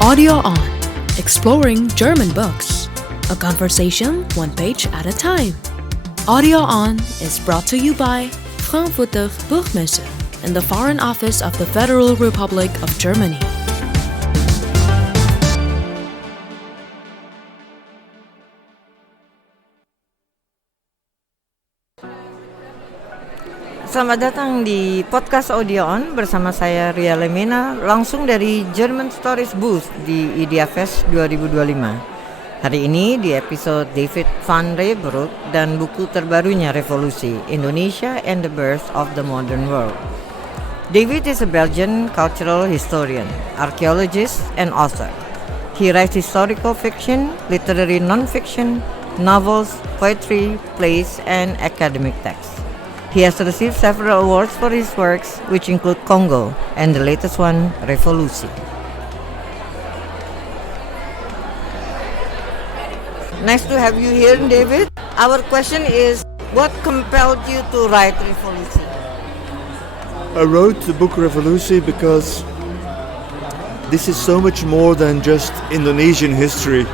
Audio On, exploring German books. A conversation one page at a time. Audio On is brought to you by Frankfurter Buchmesse and the Foreign Office of the Federal Republic of Germany. Selamat datang di podcast Audio On bersama saya Ria Lemena langsung dari German Stories Booth di IDFest 2025. Hari ini di episode David van Reybrouck dan buku terbarunya Revolusi, Indonesia and the Birth of the Modern World. David is a Belgian cultural historian, archaeologist and author. He writes historical fiction, literary non-fiction, novels, poetry, plays and academic texts. He has received several awards for his works, which include Congo and the latest one, Revolusi. Nice to have you here, David. Our question is, what compelled you to write Revolusi? I wrote the book Revolusi because this is so much more than just Indonesian history.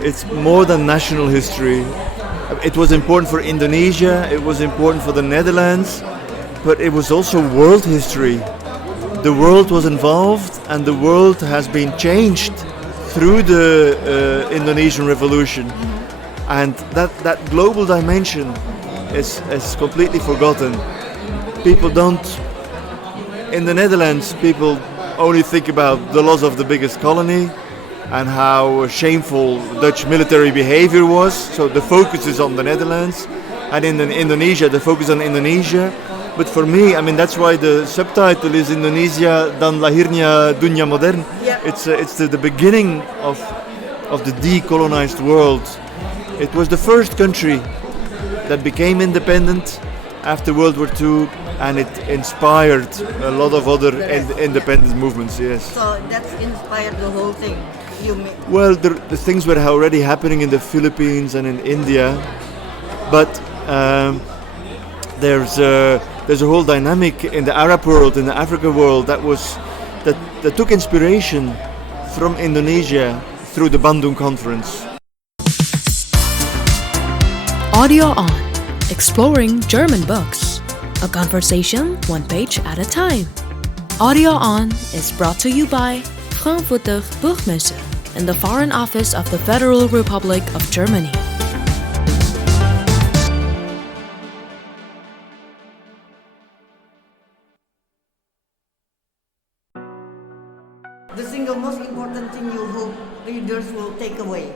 It's more than national history. It was important for Indonesia, it was important for the Netherlands, but it was also world history. The world was involved and the world has been changed through the Indonesian Revolution. And that global dimension is completely forgotten. People don't, in the Netherlands, people only think about the loss of the biggest colony and how shameful Dutch military behavior was. So the focus is on the Netherlands, and in Indonesia, the focus on Indonesia. But for me, I mean, that's why the subtitle is Indonesia dan Lahirnya Dunia Modern. Yeah. It's the beginning of the decolonized world. It was the first country that became independent after World War II, and it inspired a lot of other independence movements. Yes. So that's inspired the whole thing. Well, the things were already happening in the Philippines and in India, but there's a whole dynamic in the Arab world, in the Africa world that took inspiration from Indonesia through the Bandung Conference. Audio On, exploring German books. A conversation one page at a time. Audio On is brought to you by Frankfurter Buchmesse and the Foreign Office of the Federal Republic of Germany. The single most important thing you hope readers will take away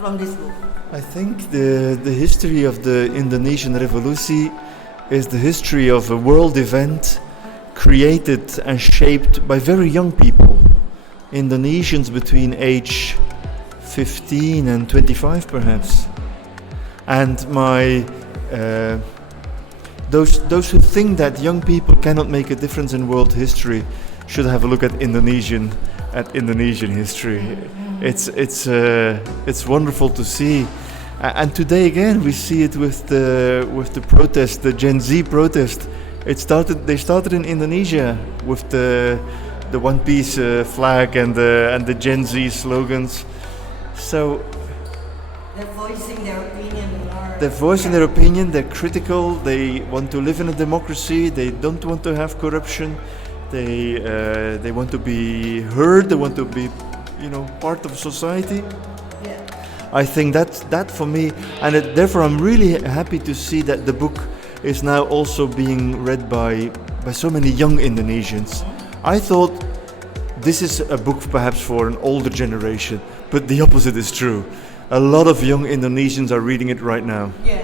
from this book? I think the history of the Indonesian Revolusi is the history of a world event created and shaped by very young people. Indonesians between age 15 and 25 perhaps. And those who think that young people cannot make a difference in world history should have a look at Indonesian history. It's wonderful to see. And today again we see it with the protest, the Gen Z protest. They started in Indonesia with the One Piece flag and the Gen Z slogans. So They're voicing their opinion. They're critical. They want to live in a democracy. They don't want to have corruption. They want to be heard. They want to be, part of society. Yeah. I think that for me, and therefore I'm really happy to see that the book is now also being read by so many young Indonesians. I thought this is a book perhaps for an older generation, but the opposite is true. A lot of young Indonesians are reading it right now. Yeah,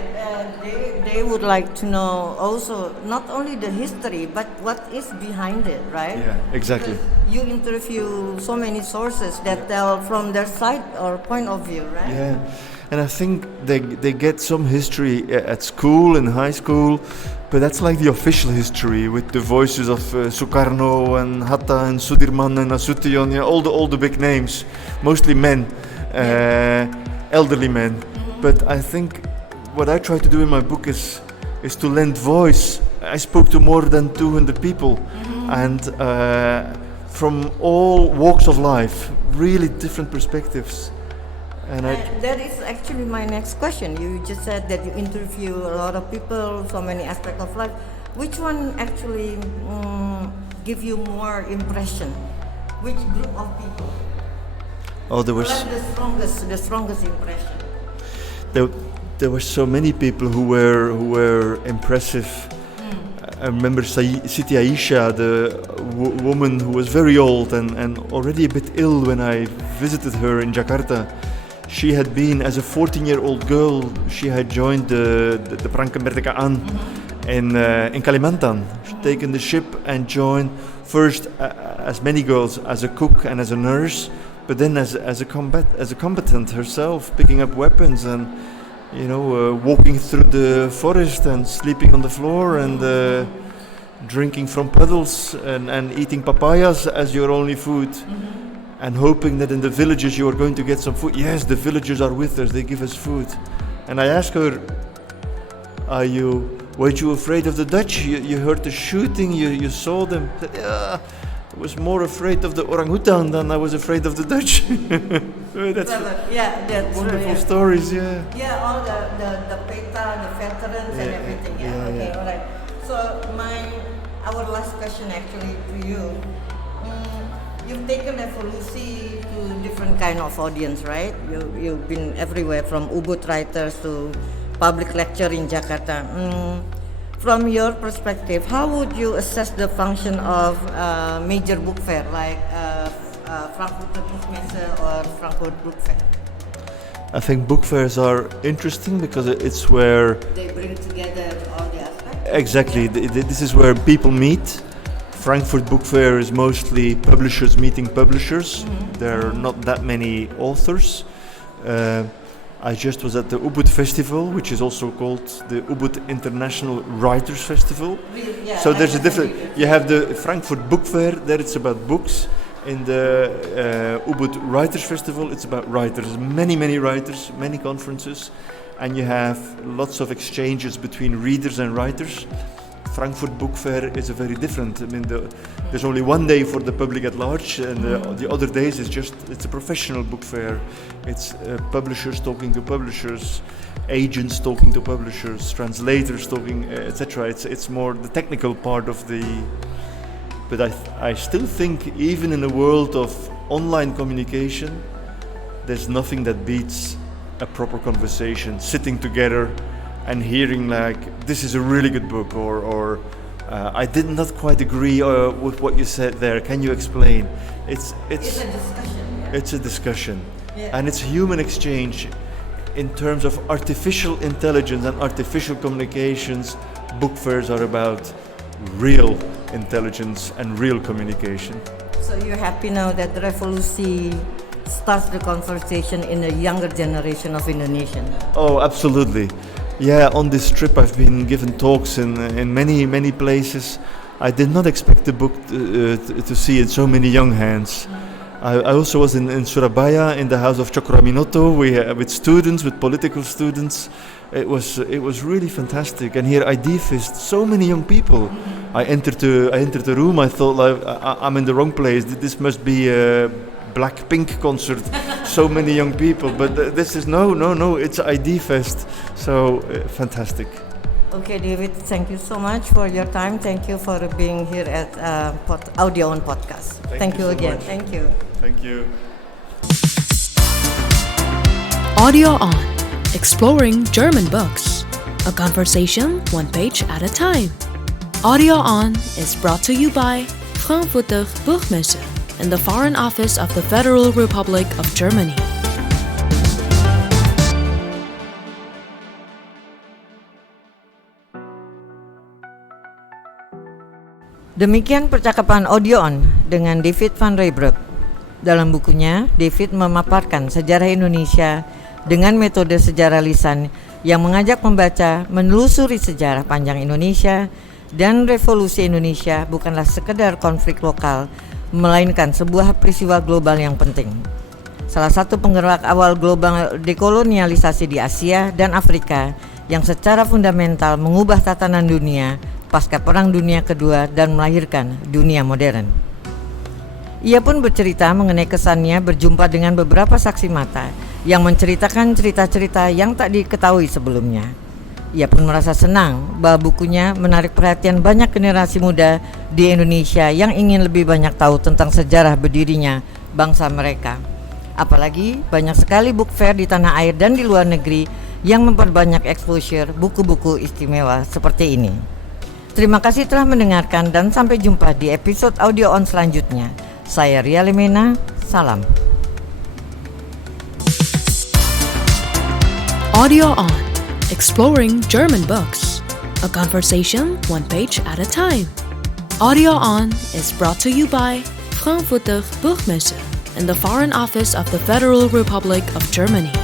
they would like to know also not only the history, but what is behind it, right? Yeah, exactly. Because you interview so many sources that tell from their side or point of view, right? Yeah, and I think they get some history at school, in high school, but that's like the official history with the voices of Sukarno and Hatta and Sudirman and Nasution, all the big names, mostly men, elderly men. Mm-hmm. But I think what I try to do in my book is to lend voice. I spoke to more than 200 people, and from all walks of life, really different perspectives. And that is actually my next question. You just said that you interview a lot of people, so many aspects of life. Which one actually give you more impression? Which group of people? Oh, there was the strongest impression. There were so many people who were impressive. I remember Siti Aisha, the woman who was very old and already a bit ill when I visited her in Jakarta. She had been, as a 14-year-old girl, she had joined the Perang Kemerdekaan in Kalimantan. She'd taken the ship and joined first, as many girls, as a cook and as a nurse, but then as a combatant herself, picking up weapons and walking through the forest and sleeping on the floor and drinking from puddles and eating papayas as your only food. And hoping that in the villages you are going to get some food. Yes, the villagers are with us, they give us food. And I asked her, weren't you afraid of the Dutch? You heard the shooting, you saw them. I said, I was more afraid of the orangutan than I was afraid of the Dutch. That's wonderful stories, yeah. Yeah, all the PETA, the veterans and everything. Okay, all right. So our last question actually to you. You've taken Revolusi to different kind of audience, right? You've been everywhere, from Ubud writers to public lecture in Jakarta. From your perspective, how would you assess the function of major book fair like Frankfurter Buchmesse or Frankfurt Book Fair? I think book fairs are interesting because it's where they bring together all the aspects. Exactly, this is where people meet. Frankfurt Book Fair is mostly publishers meeting publishers. There are not that many authors. I just was at the Ubud Festival, which is also called the Ubud International Writers Festival. So there's a different. You have the Frankfurt Book Fair. There it's about books. In the Ubud Writers Festival, it's about writers. Many writers, many conferences, and you have lots of exchanges between readers and writers. Frankfurt Book Fair is a very different. I mean, there's only one day for the public at large, and the other days it's a professional book fair. It's publishers talking to publishers, agents talking to publishers, translators talking, etc. It's more the technical part of the. But I still think, even in a world of online communication, there's nothing that beats a proper conversation, sitting together and hearing like, this is a really good book, or I did not quite agree with what you said there. Can you explain? It's a discussion. Yeah. It's a discussion, and it's human exchange. In terms of artificial intelligence and artificial communications, book fairs are about real intelligence and real communication. So you're happy now that Revolusi starts the conversation in a younger generation of Indonesian? Oh, absolutely. Yeah, on this trip I've been given talks in many places. I did not expect the book to see in so many young hands. I also was in Surabaya in the house of Cokroaminoto with students, with political students. It was really fantastic. And here ID-Fest, so many young people. I entered the room. I thought, like, I'm in the wrong place. This must be a Blackpink concert. So many young people, but this is no. It's ID-Fest. So fantastic. Okay, David. Thank you so much for your time. Thank you for being here at Audio On Podcast. Thank you so again. Much. Thank you. Thank you. Audio On, exploring German books. A conversation, one page at a time. Audio On is brought to you by Frankfurter Buchmesse in the Foreign Office of the Federal Republic of Germany. Demikian percakapan Audio On dengan David van Reybrouck. Dalam bukunya, David memaparkan sejarah Indonesia dengan metode sejarah lisan yang mengajak pembaca menelusuri sejarah panjang Indonesia, dan revolusi Indonesia bukanlah sekedar konflik lokal, melainkan sebuah peristiwa global yang penting. Salah satu penggerak awal global dekolonialisasi di Asia dan Afrika yang secara fundamental mengubah tatanan dunia pasca Perang Dunia Kedua dan melahirkan dunia modern. Ia pun bercerita mengenai kesannya berjumpa dengan beberapa saksi mata yang menceritakan cerita-cerita yang tak diketahui sebelumnya. Ia pun merasa senang bahwa bukunya menarik perhatian banyak generasi muda di Indonesia yang ingin lebih banyak tahu tentang sejarah berdirinya bangsa mereka. Apalagi banyak sekali book fair di tanah air dan di luar negeri yang memperbanyak exposure buku-buku istimewa seperti ini. Terima kasih telah mendengarkan dan sampai jumpa di episode audio on selanjutnya. Saya Ria Lemena, salam. Audio on, exploring German books. A conversation one page at a time. Audio on is brought to you by Frankfurter Buchmesse and the Foreign Office of the Federal Republic of Germany.